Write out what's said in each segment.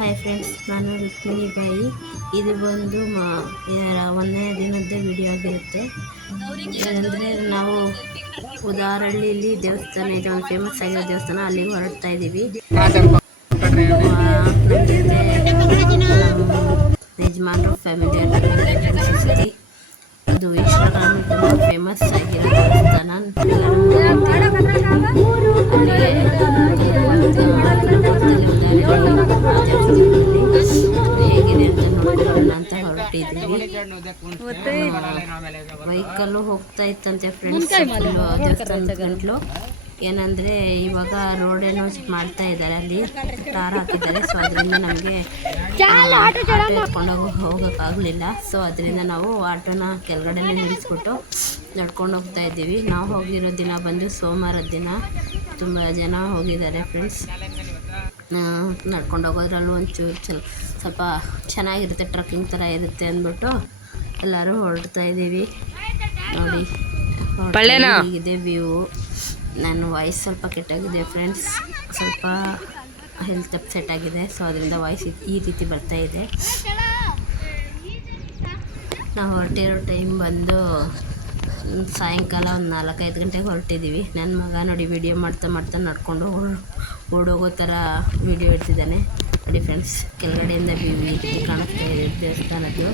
Hi friends, ನಾನು ರುಕ್ಮಿಣಿ ಬಾಯಿ. ಇದು ಬಂದು ಒಂದನೇ ದಿನದ ವಿಡಿಯೋ ಆಗಿರುತ್ತೆ. ಏನಂದರೆ ನಾವು ಉದಾರಹಳ್ಳಿಯಲ್ಲಿ ದೇವಸ್ಥಾನ ಇದೆ, ಒಂದು ಫೇಮಸ್ ಆಗಿರೋ ದೇವಸ್ಥಾನ, ಅಲ್ಲಿಗೆ ಹೊರಡ್ತಾ ಇದ್ದೀವಿ. ನಮ್ಮ ಯಜಮಾನ್ರು ಫ್ಯಾಮಿಲಿ ಜೊತೆ ಅದು ಇನ್ಸ್ಟಾಗ್ರಾಮ್ ತುಂಬ ಫೇಮಸ್ ಆಗಿರೋ ದೇವಸ್ಥಾನ. ಹೇಗಿದೆ ಅಂತ ನೋಡ್ಕೊಳ್ಳೋಣ ಅಂತ ಹೊರಟಿದ್ದೀವಿ. ವೆಹಿಕಲ್ಲು ಹೋಗ್ತಾ ಇತ್ತಂತೆ ಫ್ರೆಂಡ್ಸ್, ದೇವಸ್ಥಾನದ ಗಂಟ್ಲು. ಏನಂದರೆ ಇವಾಗ ರೋಡ್ ಏನೋ ಮಾಡ್ತಾ ಇದ್ದಾರೆ, ಅಲ್ಲಿ ಟಾರ್ ಹಾಕಿದ್ದಾರೆ. ಸೊ ಅದರಿಂದ ನಮಗೆ ಎತ್ಕೊಂಡೋಗಿ ಹೋಗೋಕ್ಕಾಗಲಿಲ್ಲ. ಸೊ ಅದರಿಂದ ನಾವು ಆಟೋನ ಕೆಳಗಡೆನೇ ನಿಲ್ಲಿಸ್ಬಿಟ್ಟು ನಡ್ಕೊಂಡು ಹೋಗ್ತಾ ಇದ್ದೀವಿ. ನಾವು ಹೋಗಿರೋ ದಿನ ಬಂದು ಸೋಮವಾರದ ದಿನ. ತುಂಬ ಜನ ಹೋಗಿದ್ದಾರೆ ಫ್ರೆಂಡ್ಸ್. ನಡ್ಕೊಂಡು ಹೋಗೋದ್ರಲ್ಲೂ ಒಂಚೂರು ಸ್ವಲ್ಪ ಚೆನ್ನಾಗಿರುತ್ತೆ, ಟ್ರಕ್ಕಿಂಗ್ ಥರ ಇರುತ್ತೆ ಅಂದ್ಬಿಟ್ಟು ಎಲ್ಲರೂ ಹೊರಡ್ತಾ ಇದ್ದೀವಿ. ನೋಡಿ ಹೀಗಿದೆ ವ್ಯೂ. ನನ್ನ ವಾಯ್ಸ್ ಸ್ವಲ್ಪ ಕೆಟ್ಟಾಗಿದೆ ಫ್ರೆಂಡ್ಸ್, ಸ್ವಲ್ಪ ಹೆಲ್ತ್ ಅಪ್ಸೆಟ್ ಆಗಿದೆ. ಸೊ ಅದರಿಂದ ವಾಯ್ಸ್ ಈ ರೀತಿ ಬರ್ತಾಯಿದೆ. ನಾವು ಹೊರಟಿರೋ ಟೈಮ್ ಬಂದು ಸಾಯಂಕಾಲ ಒಂದು 4-5 ಗಂಟೆಗೆ ಹೊರಟಿದ್ದೀವಿ. ನನ್ನ ಮಗ ನೋಡಿ ವಿಡಿಯೋ ಮಾಡ್ತಾ ನಡ್ಕೊಂಡು ಓಡೋಗೋ ಥರ ವಿಡಿಯೋ ಇಡ್ತಿದ್ದಾನೆ. ನೋಡಿ ಫ್ರೆಂಡ್ಸ್, ಕೆಳಗಡೆಯಿಂದ ಈ ರೀತಿ ಕಾಣಿಸ್ತಾ ಇದೆ ದೇವಸ್ಥಾನದ್ದು.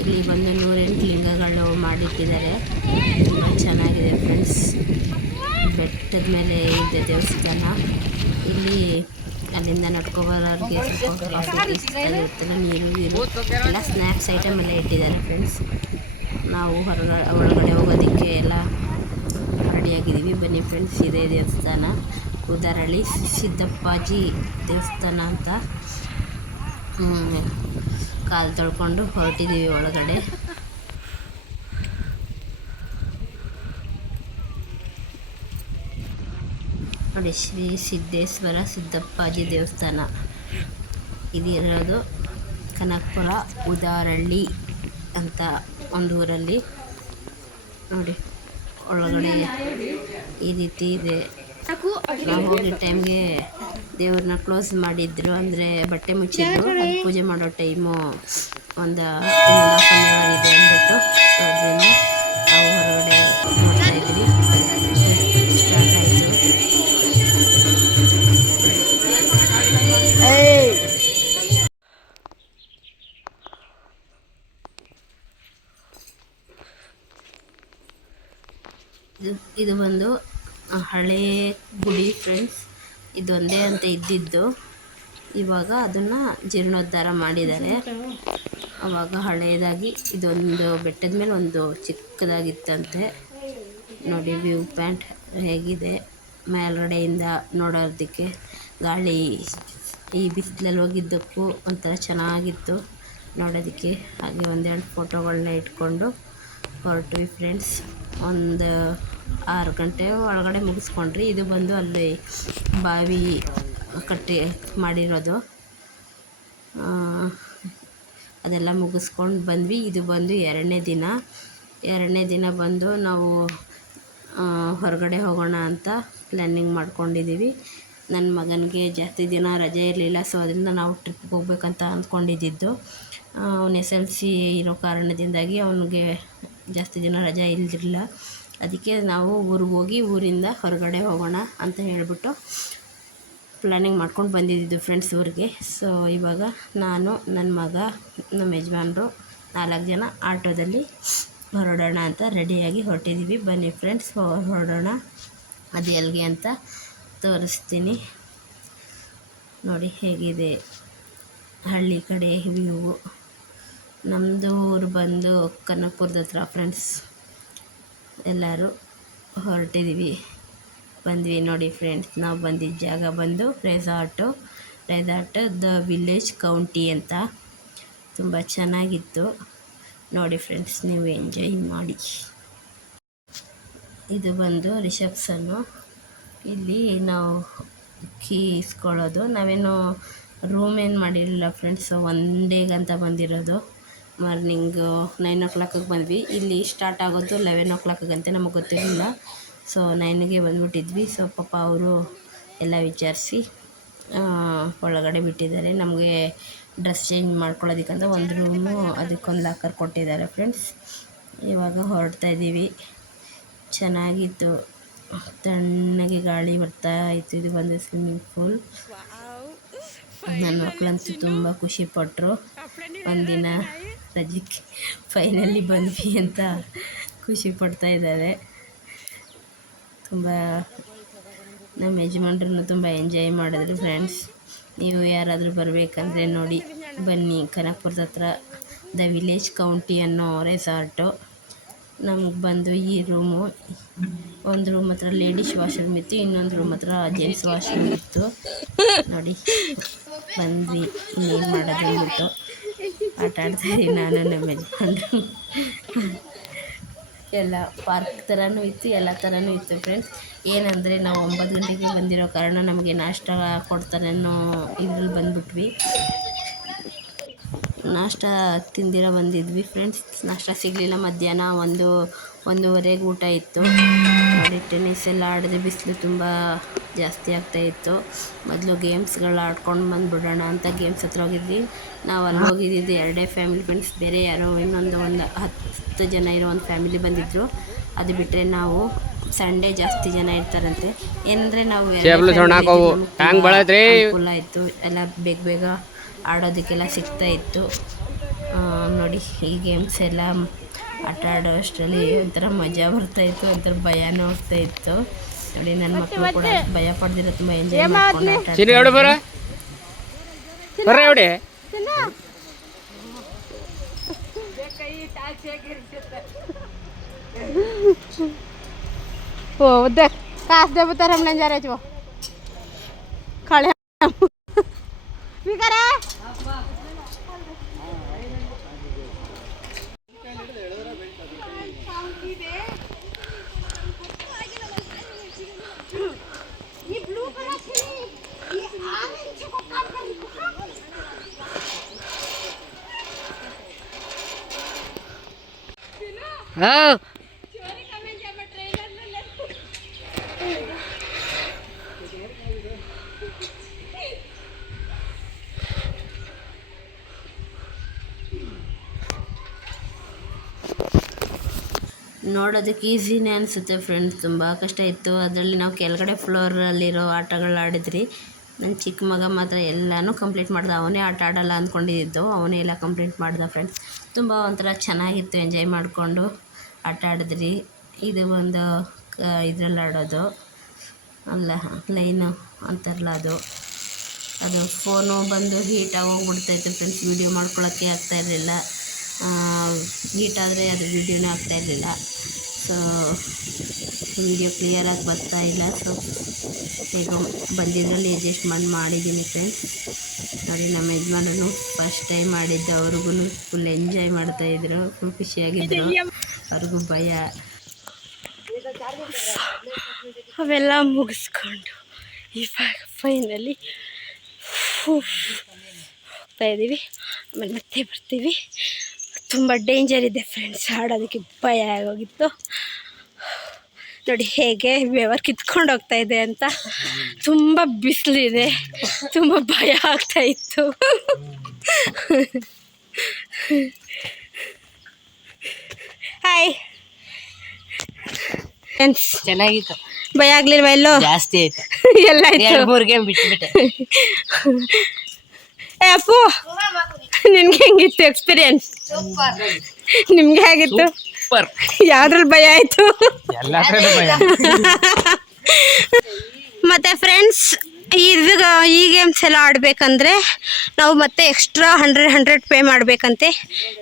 ಇಲ್ಲಿ ಬಂದು 108 ಲಿಂಗಗಳು ಮಾಡಿಟ್ಟಿದ್ದಾರೆ. ತುಂಬ ಚೆನ್ನಾಗಿದೆ ಫ್ರೆಂಡ್ಸ್. ಬೆಟ್ಟದ ಮೇಲೆ ಇದೆ ದೇವಸ್ಥಾನ. ಇಲ್ಲಿ ಅಲ್ಲಿಂದ ನಡ್ಕೊಬರೋರಿಗೆ ಸ್ವಲ್ಪ ಕಾಫಿ ಇರುತ್ತಲ್ಲ, ನೀರು ಎಲ್ಲ ಸ್ನ್ಯಾಕ್ಸ್ ಐಟಮ್ ಎಲ್ಲ ಇಟ್ಟಿದ್ದಾರೆ ಫ್ರೆಂಡ್ಸ್. ನಾವು ಒಳಗಡೆ ಹೋಗೋದಕ್ಕೆ ಎಲ್ಲ ರೆಡಿಯಾಗಿದ್ದೀವಿ. ಬನ್ನಿ ಫ್ರೆಂಡ್ಸ್, ಇದೇ ದೇವಸ್ಥಾನ ಉದಾರಹಳ್ಳಿ ಸಿದ್ದಪ್ಪಾಜಿ ದೇವಸ್ಥಾನ ಅಂತ. ಕಾಲು ತೊಳ್ಕೊಂಡು ಹೊರಟಿದ್ದೀವಿ ಒಳಗಡೆ. ನೋಡಿ, ಶ್ರೀ ಸಿದ್ದೇಶ್ವರ ಸಿದ್ದಪ್ಪಾಜಿ ದೇವಸ್ಥಾನ ಇದಿರೋದು ಕನಕಪುರ ಉದಾರಹಳ್ಳಿ ಅಂತ ಒಂದು ಊರಲ್ಲಿ. ನೋಡಿ ಒಳಗಡೆ ಈ ರೀತಿ ಇದೆ. ನಾವು ಹೋಗಿದ್ದ ಟೈಮ್ಗೆ ದೇವ್ರನ್ನ ಕ್ಲೋಸ್ ಮಾಡಿದ್ರು, ಅಂದರೆ ಬಟ್ಟೆ ಮುಚ್ಚಿದ್ರು. ಪೂಜೆ ಮಾಡೋ ಟೈಮು ಒಂದು 1.5 hour ಇದೆ ಅಂದ್ಬಿಟ್ಟು. ಸೊ ಅದನ್ನು ನಾವು ಹೊರಗಡೆ ನೋಡ್ತಾ ಇದ್ವಿ. ಸ್ಟಾರ್ಟ್ ಆಯಿತು. ಇದು ಬಂದು ಹಳೇ ಗುಡಿ ಫ್ರೆಂಡ್ಸ್. ಇದೊಂದೇ ಅಂತ ಇದ್ದಿದ್ದು, ಇವಾಗ ಅದನ್ನು ಜೀರ್ಣೋದ್ಧಾರ ಮಾಡಿದ್ದಾರೆ. ಆವಾಗ ಹಳೆಯದಾಗಿ ಇದೊಂದು ಬೆಟ್ಟದ ಮೇಲೆ ಒಂದು ಚಿಕ್ಕದಾಗಿತ್ತಂತೆ. ನೋಡಿ ವ್ಯೂ ಪಾಯಿಂಟ್ ಹೇಗಿದೆ ಮೇಲ್ಗಡೆಯಿಂದ ನೋಡೋದಕ್ಕೆ. ಗಾಳಿ ಈ ಬಿಸಿಲಲ್ಲಿ ಹೋಗಿದ್ದಕ್ಕೂ ಒಂಥರ ಚೆನ್ನಾಗಿತ್ತು ನೋಡೋದಕ್ಕೆ. ಹಾಗೆ ಒಂದೆರಡು ಫೋಟೋಗಳನ್ನ ಇಟ್ಕೊಂಡು ಹೊರಟ್ವಿ ಫ್ರೆಂಡ್ಸ್. ಒಂದು 6 ಗಂಟೆ ಒಳಗಡೆ ಮುಗಿಸ್ಕೊಂಡ್ರಿ. ಇದು ಬಂದು ಅಲ್ಲಿ ಬಾವಿ ಕಟ್ಟಿ ಮಾಡಿರೋದು, ಅದೆಲ್ಲ ಮುಗಿಸ್ಕೊಂಡು ಬಂದ್ವಿ. ಇದು ಬಂದು 2ನೇ ದಿನ ಬಂದು ನಾವು ಹೊರಗಡೆ ಹೋಗೋಣ ಅಂತ ಪ್ಲ್ಯಾನಿಂಗ್ ಮಾಡ್ಕೊಂಡಿದ್ದೀವಿ. ನನ್ನ ಮಗನಿಗೆ ಜಾಸ್ತಿ ದಿನ ರಜೆ ಇರಲಿಲ್ಲ. ಸೊ ಅದರಿಂದ ನಾವು ಟ್ರಿಪ್ಗೆ ಹೋಗ್ಬೇಕಂತ ಅಂದ್ಕೊಂಡಿದ್ದು. ಅವನು SLC ಇರೋ ಕಾರಣದಿಂದಾಗಿ ಅವನಿಗೆ ಜಾಸ್ತಿ ದಿನ ರಜೆ ಇಲ್ದಿರಲಿಲ್ಲ. ಅದಕ್ಕೆ ನಾವು ಊರಿಗೆ ಹೋಗಿ ಊರಿಂದ ಹೊರಗಡೆ ಹೋಗೋಣ ಅಂತ ಹೇಳಿಬಿಟ್ಟು ಪ್ಲ್ಯಾನಿಂಗ್ ಮಾಡ್ಕೊಂಡು ಬಂದಿದ್ದು ಫ್ರೆಂಡ್ಸ್ ಊರಿಗೆ. ಸೊ ಇವಾಗ ನಾನು, ನನ್ನ ಮಗ, ನಮ್ಮ ಯಜಮಾನ್ರು 4 ಜನ ಆಟೋದಲ್ಲಿ ಹೊರಡೋಣ ಅಂತ ರೆಡಿಯಾಗಿ ಹೊರಟಿದ್ದೀವಿ. ಬನ್ನಿ ಫ್ರೆಂಡ್ಸ್, ಹೊರಡೋಣ. ಅದು ಎಲ್ಲಿಗೆ ಅಂತ ತೋರಿಸ್ತೀನಿ. ನೋಡಿ ಹೇಗಿದೆ ಹಳ್ಳಿ ಕಡೆ ವ್ಯೂ. ನಮ್ಮದು ಊರು ಬಂದು ಕನಕಪುರದ ಹತ್ರ ಫ್ರೆಂಡ್ಸ್. ಎಲ್ಲರೂ ಹೊರಟಿದ್ದೀವಿ, ಬಂದ್ವಿ. ನೋಡಿ ಫ್ರೆಂಡ್ಸ್, ನಾವು ಬಂದಿದ್ದ ಜಾಗ ಬಂದು ರೆಸಾರ್ಟ್ ದ ವಿಲೇಜ್ ಕೌಂಟಿ ಅಂತ. ತುಂಬ ಚೆನ್ನಾಗಿತ್ತು. ನೋಡಿ ಫ್ರೆಂಡ್ಸ್, ನೀವು ಎಂಜಾಯ್ ಮಾಡಿ. ಇದು ಬಂದು ರಿಸೆಪ್ಷನ್ನು. ಇಲ್ಲಿ ನಾವು ಕೀ ಇಸ್ಕೊಳ್ಳೋದು. ನಾವೇನು ರೂಮ್ ಏನು ಮಾಡಿರಲಿಲ್ಲ ಫ್ರೆಂಡ್ಸ್, 1 ಡೇಗಂತ ಬಂದಿರೋದು. ಮಾರ್ನಿಂಗು 9 o'clock ಬಂದ್ವಿ. ಇಲ್ಲಿ ಸ್ಟಾರ್ಟ್ ಆಗೋದು 11 o'clock ಅಂತೆ, ನಮಗೆ ಗೊತ್ತಿರಲಿಲ್ಲ. ಸೊ 9ಗೆ ಬಂದುಬಿಟ್ಟಿದ್ವಿ. ಸೊ ಪಾಪ ಅವರು ಎಲ್ಲ ವಿಚಾರಿಸಿ ಒಳಗಡೆ ಬಿಟ್ಟಿದ್ದಾರೆ. ನಮಗೆ ಡ್ರೆಸ್ ಚೇಂಜ್ ಮಾಡ್ಕೊಳ್ಳೋದಕ್ಕಂತ ಒಂದು ರೂಮು, ಅದಕ್ಕೊಂದು ಲಾಕರ್ ಕೊಟ್ಟಿದ್ದಾರೆ ಫ್ರೆಂಡ್ಸ್. ಇವಾಗ ಹೊರಡ್ತಾ ಇದ್ದೀವಿ. ಚೆನ್ನಾಗಿತ್ತು, ತಣ್ಣಗೆ ಗಾಳಿ ಬರ್ತಾ ಇತ್ತು. ಇದು ಬಂದು ಸ್ವಿಮ್ಮಿಂಗ್ ಪೂಲ್. ನನ್ನ ಮಕ್ಕಳಂತೂ ತುಂಬ ಖುಷಿಪಟ್ಟರು. ಒಂದಿನ ರಜಕ್ಕೆ ಫೈನಲಿ ಬಂದ್ವಿ ಅಂತ ಖುಷಿ ಪಡ್ತಾ ಇದ್ದಾರೆ. ತುಂಬ ನಮ್ಮ ಯಜಮಾನ್ರು ತುಂಬ ಎಂಜಾಯ್ ಮಾಡಿದ್ರು ಫ್ರೆಂಡ್ಸ್. ನೀವು ಯಾರಾದರೂ ಬರಬೇಕಂದ್ರೆ ನೋಡಿ, ಬನ್ನಿ. ಕನಕಪುರದ ಹತ್ರ ದ ವಿಲೇಜ್ ಕೌಂಟಿ ಅನ್ನೋ ರೆಸಾರ್ಟು. ನಮಗೆ ಬಂದು ಈ ರೂಮು, ಒಂದು ರೂಮ್ ಹತ್ರ ಲೇಡೀಸ್ ವಾಶ್ರೂಮ್ ಇತ್ತು, ಇನ್ನೊಂದು ರೂಮ್ ಹತ್ರ ಜೆಂಟ್ಸ್ ವಾಶ್ರೂಮ್ ಇತ್ತು. ನೋಡಿ ಬಂದ್ವಿ, ಏನು ಮಾಡೋದು ಅಂದ್ಬಿಟ್ಟು ಆಟ ಆಡ್ತಾಯಿದ್ದೀವಿ ನಾನು ನಮ್ಮ ಯಜಮಾನ್ರು. ಎಲ್ಲ ಪಾರ್ಕ್ ಥರನೂ ಇತ್ತು, ಎಲ್ಲ ಥರನೂ ಇತ್ತು ಫ್ರೆಂಡ್ಸ್. ಏನಂದರೆ ನಾವು 9 ಗಂಟೆಗೆ ಬಂದಿರೋ ಕಾರಣ ನಮಗೆ ನಾಷ್ಟ ಕೊಡ್ತಾರೆ ಅನ್ನೋ ಇದ್ರಲ್ಲಿ ಬಂದುಬಿಟ್ವಿ. ನಾಷ್ಟ ತಿಂದಿರ ಬಂದಿದ್ವಿ ಫ್ರೆಂಡ್ಸ್. ನಾಷ್ಟ ಸಿಗಲಿಲ್ಲ. ಮಧ್ಯಾಹ್ನ 1:30ಗೆ ಊಟ ಇತ್ತು. ನೋಡಿ ಟೆನ್ನಿಸ್ ಎಲ್ಲ ಆಡಿದ್ರೆ ಬಿಸಿಲು ತುಂಬ ಜಾಸ್ತಿ ಆಗ್ತಾಯಿತ್ತು. ಮೊದಲು ಗೇಮ್ಸ್ಗಳು ಆಡ್ಕೊಂಡು ಬಂದುಬಿಡೋಣ ಅಂತ ಗೇಮ್ಸ್ ಹತ್ರ ಹೋಗಿದ್ವಿ. ನಾವು ಅಲ್ಲಿ ಹೋಗಿದ್ದು 2 ಫ್ಯಾಮಿಲಿ ಫ್ರೆಂಡ್ಸ್. ಬೇರೆ ಯಾರೋ ಒಂದು 10 ಜನ ಇರೋ ಒಂದು ಫ್ಯಾಮಿಲಿ ಬಂದಿದ್ದರು. ಅದು ಬಿಟ್ಟರೆ ನಾವು ಸಂಡೇ ಜಾಸ್ತಿ ಜನ ಇರ್ತಾರಂತೆ. ಏನಂದರೆ ನಾವು ಅನುಕೂಲ ಇತ್ತು, ಎಲ್ಲ ಬೇಗ ಆಡೋದಕ್ಕೆಲ್ಲ ಸಿಗ್ತಾಯಿತ್ತು. ನೋಡಿ ಈ ಗೇಮ್ಸ್ ಎಲ್ಲ ಆಟ ಆಡೋ ಅಷ್ಟರಲ್ಲಿ ಒಂಥರ ಮಜಾ ಬರ್ತಾಯಿತ್ತು, ಒಂಥರ ಭಯನೂ ಆಗ್ತಾಯಿತ್ತು. ನೋಡಿ ನನ್ನ ಮಕ್ಕಳು ಕೂಡ ಭಯ ಪಡ್ದಿರೋ ತುಂಬ ಎಂಜಾಯ್ ಮಾಡ್ಕೊಂಡು ಆಟ ಆಡ್ತಾರೆ. हो देख कास दे बता हमने जा रहे जो खड़े भी करे ये ब्लू कलर से ये ऑरेंज को काम कर हां ನೋಡೋದಕ್ಕೆ ಈಸಿನೇ ಅನಿಸುತ್ತೆ ಫ್ರೆಂಡ್ಸ್, ತುಂಬ ಕಷ್ಟ ಇತ್ತು. ಅದರಲ್ಲಿ ನಾವು ಕೆಳಗಡೆ ಫ್ಲೋರಲ್ಲಿರೋ ಆಟಗಳು ಆಡಿದ್ರಿ. ನನ್ನ ಚಿಕ್ಕ ಮಗ ಮಾತ್ರ ಎಲ್ಲನೂ ಕಂಪ್ಲೀಟ್ ಮಾಡ್ದ. ಅವನೇ ಆಟ ಆಡೋಲ್ಲ ಅಂದ್ಕೊಂಡಿದ್ದು, ಅವನೇ ಎಲ್ಲ ಕಂಪ್ಲೀಟ್ ಮಾಡ್ದ ಫ್ರೆಂಡ್ಸ್. ತುಂಬ ಒಂಥರ ಚೆನ್ನಾಗಿತ್ತು, ಎಂಜಾಯ್ ಮಾಡಿಕೊಂಡು ಆಟ ಆಡಿದ್ರಿ. ಇದು ಒಂದು ಇದರಲ್ಲಿ ಆಡೋದು ಅಲ್ಲ, ಲೈನು ಅಂತಾರಲ್ಲ ಅದು ಫೋನು ಬಂದು ಹೀಟಾಗಿ ಹೋಗ್ಬಿಡ್ತಾಯಿತ್ತು ಫ್ರೆಂಡ್ಸ್. ವೀಡಿಯೋ ಮಾಡ್ಕೊಳ್ಳೋಕ್ಕೆ ಆಗ್ತಾಯಿರಲಿಲ್ಲ. ಹೀಟಾದರೆ ಅದು ವೀಡಿಯೋನೇ ಆಗ್ತಾಯಿರಲಿಲ್ಲ. ಸೊ ವೀಡಿಯೋ ಕ್ಲಿಯರಾಗಿ ಬರ್ತಾಯಿಲ್ಲ. ಸೊ ಈಗ ಬಂದಿದ್ರಲ್ಲಿ ಅಡ್ಜಸ್ಟ್ ಮಾಡಿದ್ದೀನಿ ಫ್ರೆಂಡ್ಸ್. ನೋಡಿ ನಮ್ಮ ಯಜಮಾನರು ಫಸ್ಟ್ ಟೈಮ್ ಮಾಡಿದ್ದು, ಅವ್ರಿಗೂ ಫುಲ್ ಎಂಜಾಯ್ ಮಾಡ್ತಾಯಿದ್ರು, ಫುಲ್ ಖುಷಿಯಾಗಿದ್ದರು. ಅವ್ರಿಗೂ ಭಯ. ಅವೆಲ್ಲ ಮುಗಿಸ್ಕೊಂಡು ಇವಾಗ ಫೈನಲಿ ಹೋಗ್ತಾ ಇದ್ದೀವಿ. ಆಮೇಲೆ ಮತ್ತೆ ಬರ್ತೀವಿ. ತುಂಬ ಡೇಂಜರ್ ಇದೆ ಫ್ರೆಂಡ್ಸ್, ಆಡೋದಕ್ಕೆ ಭಯ ಆಗೋಗಿತ್ತು. ನೋಡಿ ಹೇಗೆ ಬೆವರು ಕಿತ್ಕೊಂಡು ಹೋಗ್ತಾ ಇದೆ ಅಂತ. ತುಂಬ ಬಿಸಿಲಿದೆ, ತುಂಬ ಭಯ ಆಗ್ತಾಯಿತ್ತು. ಹಾಯ್ ಫ್ರೆಂಡ್ಸ್, ಚೆನ್ನಾಗಿತ್ತು. ಭಯ ಆಗ್ಲಿಲ್ವಾ? ಎಲ್ಲೋ ಜಾಸ್ತಿ ಆಯ್ತು, ಎಲ್ಲ ಆಯ್ತು. 3 ಗೇಮ್ ಬಿಟ್ಬಿಟ್ಟೆ. ಅಪ್ಪು, ನಿನ್ಗೆ ಹೆಂಗಿತ್ತು ಎಕ್ಸ್ಪೀರಿಯನ್ಸ್? ನಿಮ್ಗೆ ಹೇಗಿತ್ತು? ಯಾವ್ದ್ರಲ್ಲಿ ಭಯ ಆಯ್ತು? ಮತ್ತೆ ಫ್ರೆಂಡ್ಸ್, ಈ ಗೇಮ್ಸ್ ಎಲ್ಲ ಆಡಬೇಕಂದ್ರೆ ನಾವು ಮತ್ತೆ ಎಕ್ಸ್ಟ್ರಾ 100 ಪೇ ಮಾಡಬೇಕಂತೆ.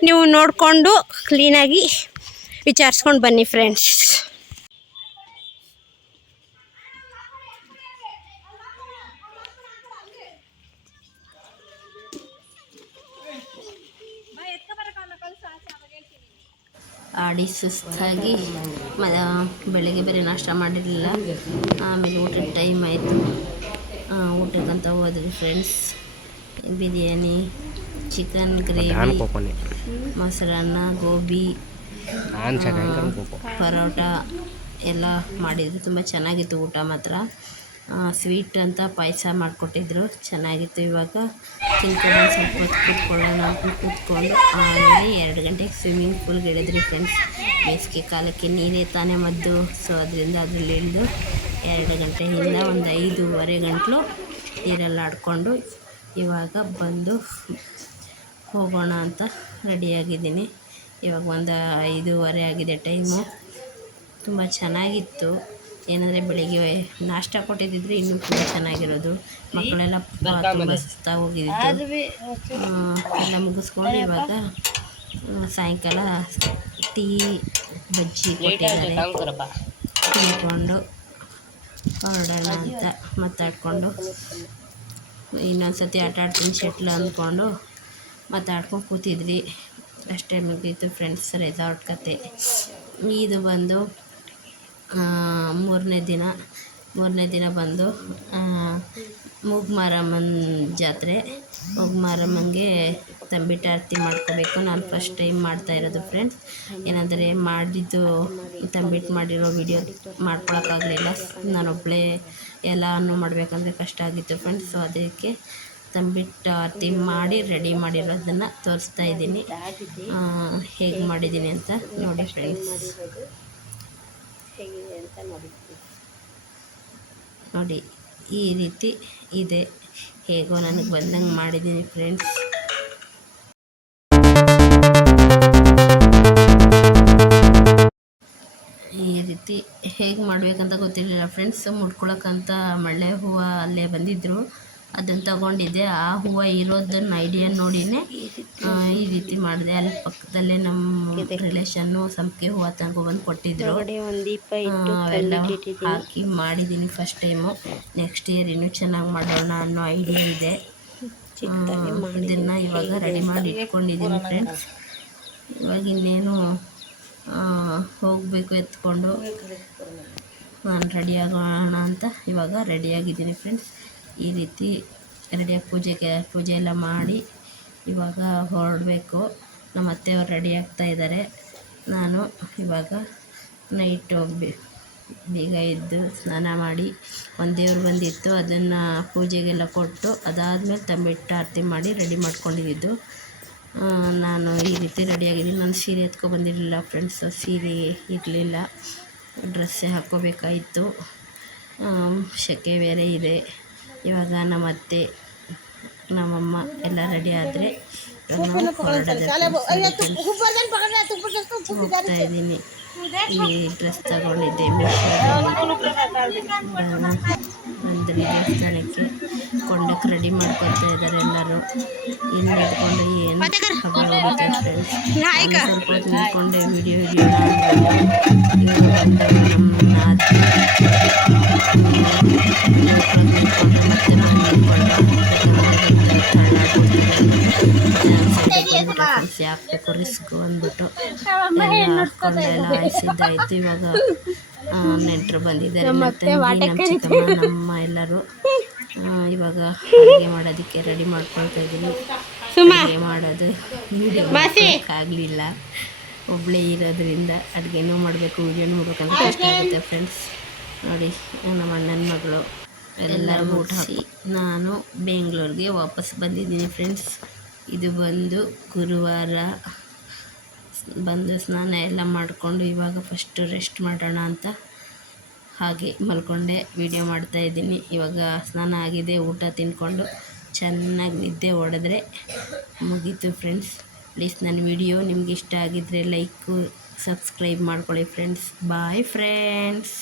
ನೀವು ನೋಡಿಕೊಂಡು ಕ್ಲೀನಾಗಿ ವಿಚಾರಿಸ್ಕೊಂಡು ಬನ್ನಿ ಫ್ರೆಂಡ್ಸ್. ಆಡಿ ಸುಸ್ತಾಗಿ ಬೆಳಗ್ಗೆ ಬೇರೆ ನಾಷ್ಟ ಮಾಡಿರಲಿಲ್ಲ. ಆಮೇಲೆ ಊಟದ ಟೈಮ್ ಆಯಿತು. ಊಟಕ್ಕಂತ ಹೋದ್ವಿ ಫ್ರೆಂಡ್ಸ್. ಬಿರಿಯಾನಿ, ಚಿಕನ್ ಗ್ರೇವಿ, ಮೊಸರನ್ನ, ಗೋಬಿ, ಪರೋಟ ಎಲ್ಲ ಮಾಡಿದ್ರು. ತುಂಬ ಚೆನ್ನಾಗಿತ್ತು ಊಟ ಮಾತ್ರ. ಸ್ವೀಟ್ ಅಂತ ಪಾಯಸ ಮಾಡಿಕೊಟ್ಟಿದ್ರು, ಚೆನ್ನಾಗಿತ್ತು. ಇವಾಗ ತಿನ್ಕೊಂಡು ಸ್ವಲ್ಪ ಹೊತ್ತು ಕೂತ್ಕೊಳ್ಳೋಣ ಅಂತ ಕೂತ್ಕೊಂಡು ಆಮೇಲೆ 2 ಗಂಟೆಗೆ ಸ್ವಿಮ್ಮಿಂಗ್ ಪೂಲ್ಗೆ ಇಳಿದ್ರಿ ಫ್ರೆಂಡ್ಸ್. ಬೇಸಿಗೆ ಕಾಲಕ್ಕೆ ನೀರೇ ತಾನೇ ಮದ್ದು, ಸೊ ಅದರಿಂದ ಅದರಲ್ಲಿ ಇಳಿದು 2 ಗಂಟೆಯಿಂದ ಒಂದು 5:30 ಗಂಟಲು ನೀರಲ್ಲಿ ಆಡಿಕೊಂಡು ಇವಾಗ ಬಂದು ಹೋಗೋಣ ಅಂತ ರೆಡಿಯಾಗಿದ್ದೀನಿ. ಇವಾಗ ಒಂದು 5:30 ಆಗಿದೆ ಟೈಮು. ತುಂಬ ಚೆನ್ನಾಗಿತ್ತು. ಏನಂದರೆ ಬೆಳಿಗ್ಗೆ ನಾಷ್ಟ ಕೊಟ್ಟಿದ್ದಿದ್ರೆ ಇನ್ನೂ ತುಂಬ ಚೆನ್ನಾಗಿರೋದು. ಮಕ್ಕಳೆಲ್ಲ ತುಂಬ ಸುಸ್ತಾಗಿ ಹೋಗಿದ್ದು ಎಲ್ಲ ಮುಗಿಸ್ಕೊಂಡು ಇವಾಗ ಸಾಯಂಕಾಲ ಟೀ ಬಜ್ಜಿ ಕೊಟ್ಟಿದ್ದಾರೆ, ತಿಳ್ಕೊಂಡು ಹೊರಡೋಣ ಅಂತ ಮಾತಾಡಿಕೊಂಡು ಇನ್ನೊಂದು ಸತಿ ಆಟ ಆಡ್ತೀನಿ ಶಟ್ಲ್ ಅಂದ್ಕೊಂಡು ಮಾತಾಡ್ಕೊಂಡು ಕೂತಿದ್ವಿ. ಅಷ್ಟೇ ಮುಗೀತು ಫ್ರೆಂಡ್ಸ್ ರೆಸಾರ್ಟ್ ಕತೆ. ಇದು ಬಂದು ಮೂರನೇ ದಿನ ಬಂದು ಮೂಗ್ಮಾರಮ್ಮನ ಜಾತ್ರೆ. ಮೂಗ್ಮಾರಮ್ಮನಿಗೆ ತಂಬಿಟ್ಟು ಆರತಿ ಮಾಡ್ಕೋಬೇಕು. ನಾನು ಫಸ್ಟ್ ಟೈಮ್ ಮಾಡ್ತಾಯಿರೋದು ಫ್ರೆಂಡ್ಸ್. ಏನಂದರೆ ಮಾಡಿದ್ದು ತಂಬಿಟ್ಟು ಮಾಡಿರೋ ವಿಡಿಯೋ ಮಾಡ್ಕೊಳಕ್ಕಾಗಲಿಲ್ಲ, ನಾನೊಬ್ಬಳೇ ಎಲ್ಲನೂ ಮಾಡಬೇಕಂದ್ರೆ ಕಷ್ಟ ಆಗಿತ್ತು ಫ್ರೆಂಡ್ಸ್. ಸೊ ಅದಕ್ಕೆ ತಂಬಿಟ್ಟು ಆರತಿ ಮಾಡಿ ರೆಡಿ ಮಾಡಿರೋದನ್ನು ತೋರಿಸ್ತಾ ಇದ್ದೀನಿ, ಹೇಗೆ ಮಾಡಿದ್ದೀನಿ ಅಂತ ನೋಡಿ ಫ್ರೆಂಡ್ಸ್. ಹೇಗಿದೆ ಅಂತ ನೋಡಿ ಈ ರೀತಿ ಇದೆ, ಹೇಗೋ ನನಗೆ ಬಂದಂಗೆ ಮಾಡಿದ್ದೀನಿ ಫ್ರೆಂಡ್ಸ್. ಈ ರೀತಿ ಹೇಗೆ ಮಾಡಬೇಕಂತ ಗೊತ್ತಿರಲಿಲ್ಲ ಫ್ರೆಂಡ್ಸ್. ಮುಡ್ಕೊಳಕ್ಕಂತ ಮಳ್ಳೆ ಹೂವು ಅಲ್ಲೇ ಬಂದಿದ್ದರು, ಅದನ್ನು ತಗೊಂಡಿದ್ದೆ. ಆ ಹೂವು ಇರೋದನ್ನ ಐಡಿಯಾ ನೋಡಿನೇ ಈ ರೀತಿ ಮಾಡಿದೆ. ಅಲ್ಲಿ ಪಕ್ಕದಲ್ಲೇ ನಮ್ಮ ರಿಲೇಷನ್ನು ಸಂಪಿಗೆ ಹೂವು ತಗೊಬಂದು ಕೊಟ್ಟಿದ್ದರು. ಅವೆಲ್ಲ ಹಾಕಿ ಮಾಡಿದ್ದೀನಿ ಫಸ್ಟ್ ಟೈಮು. ನೆಕ್ಸ್ಟ್ ಇಯರ್ ಇನ್ನೂ ಚೆನ್ನಾಗಿ ಮಾಡೋಣ ಅನ್ನೋ ಐಡಿಯಾ ಇದೆ. ಇದನ್ನು ಇವಾಗ ರೆಡಿ ಮಾಡಿ ಇಟ್ಕೊಂಡಿದ್ದೀನಿ ಫ್ರೆಂಡ್ಸ್. ಇವಾಗ ಇನ್ನೇನು ಹೋಗಬೇಕು ಎತ್ಕೊಂಡು ನಾನು ರೆಡಿಯಾಗೋಣ ಅಂತ ಇವಾಗ ರೆಡಿಯಾಗಿದ್ದೀನಿ ಫ್ರೆಂಡ್ಸ್. ಈ ರೀತಿ ರೆಡಿಯಾಗಿ ಪೂಜೆ ಎಲ್ಲ ಮಾಡಿ ಇವಾಗ ಹೊರಡಬೇಕು. ನಮ್ಮ ಅತ್ತೆಯವರು ರೆಡಿ ಆಗ್ತಾಯಿದ್ದಾರೆ. ನಾನು ಇವಾಗ ನೈಟು ಬೇಗ ಎದ್ದು ಸ್ನಾನ ಮಾಡಿ ಒಂದು ದೇವ್ರು ಬಂದಿತ್ತು, ಅದನ್ನು ಪೂಜೆಗೆಲ್ಲ ಕೊಟ್ಟು ಅದಾದಮೇಲೆ ತಂಬಿಟ್ಟು ಆರತಿ ಮಾಡಿ ರೆಡಿ ಮಾಡ್ಕೊಂಡಿದ್ದು. ನಾನು ಈ ರೀತಿ ರೆಡಿಯಾಗಿದ್ದೀನಿ. ನಾನು ಸೀರೆ ಎತ್ಕೊಬಂದಿರಲಿಲ್ಲ ಫ್ರೆಂಡ್ಸ್, ಸೀರೆ ಇರಲಿಲ್ಲ, ಡ್ರೆಸ್ಸೇ ಹಾಕ್ಕೋಬೇಕಾಯಿತು. ಸೆಕೆ ಬೇರೆ ಇದೆ. ಇವಾಗ ನಮ್ಮ ಅತ್ತೆ ನಮ್ಮಮ್ಮ ಎಲ್ಲ ರೆಡಿ ಆದರೆ ಹೋಗ್ತಾ ಇದ್ದೀನಿ. ಈ ಡ್ರೆಸ್ ತಗೊಂಡಿದ್ದೆ ಬಂದ್ರಿ ದೇವಸ್ಥಾನಕ್ಕೆ. ಕೊಂಡಕ್ಕೆ ರೆಡಿ ಮಾಡ್ಕೊತಾ ಇದ್ದಾರೆ ಎಲ್ಲರೂ. ಇನ್ನು ಹಿಡ್ಕೊಂಡು ಏನು ಹಬ್ಬ ಹೊಡಿತಾರೆ ಫ್ರೆಂಡ್ಸ್. ಸ್ವಲ್ಪ ಹೊತ್ತು ನಿಂತ್ಕೊಂಡೆ ವಿಡಿಯೋ ನಮ್ಮ ಯಾಕಬೇಕು ರಿಸ್ಕು ಅಂದ್ಬಿಟ್ಟು ಎಲ್ಲ ಹಾಕ್ಕೊಂಡೆಲ್ಲ ಆಯಿಸಿದ್ದಾಯಿತು. ಇವಾಗ ನೆಂಟರು ಬಂದಿದ್ದಾರೆ, ಮತ್ತು ನಮ್ಮ ಚಿಕ್ಕಮ್ಮ ನಮ್ಮ ಎಲ್ಲರೂ. ಇವಾಗ ಅಡುಗೆ ಮಾಡೋದಕ್ಕೆ ರೆಡಿ ಮಾಡ್ಕೊಳ್ತಾ ಇದ್ದೀನಿ. ಅಡುಗೆ ಮಾಡೋದು ವೀಡಿಯೋ ಮಾಡೋಕ್ಕಾಗಲಿಲ್ಲ, ಒಬ್ಬಳೇ ಇರೋದ್ರಿಂದ ಅಡುಗೆನೂ ಮಾಡಬೇಕು ವೀಡಿಯೋನೂ ಮಾಡ್ಬೇಕಂತ ಕಷ್ಟ ಆಗುತ್ತೆ ಫ್ರೆಂಡ್ಸ್. ನೋಡಿ ನಮ್ಮ ಅಣ್ಣನ ಮಗಳು ಎಲ್ಲರಿಗೂ ಊಟ ಹಾಕಿ ನಾನು ಬೆಂಗಳೂರಿಗೆ ವಾಪಸ್ ಬಂದಿದ್ದೀನಿ ಫ್ರೆಂಡ್ಸ್. ಇದು ಬಂದು ಗುರುವಾರ. ಬಂದು ಸ್ನಾನ ಎಲ್ಲ ಮಾಡಿಕೊಂಡು ಇವಾಗ ಫಸ್ಟು ರೆಸ್ಟ್ ಮಾಡೋಣ ಅಂತ ಹಾಗೆ ಮಲ್ಕೊಂಡೆ ವಿಡಿಯೋ ಮಾಡ್ತಾಯಿದ್ದೀನಿ. ಇವಾಗ ಸ್ನಾನ ಆಗಿದೆ, ಊಟ ತಿಂದ್ಕೊಂಡು ಚೆನ್ನಾಗಿ ನಿದ್ದೆ ಹೊಡೆದ್ರೆ ಮುಗೀತು ಫ್ರೆಂಡ್ಸ್. ಪ್ಲೀಸ್ ನನ್ನ ವಿಡಿಯೋ ನಿಮ್ಗೆ ಇಷ್ಟ ಆಗಿದ್ದರೆ ಲೈಕು ಸಬ್ಸ್ಕ್ರೈಬ್ ಮಾಡ್ಕೊಳ್ಳಿ ಫ್ರೆಂಡ್ಸ್. Bye friends.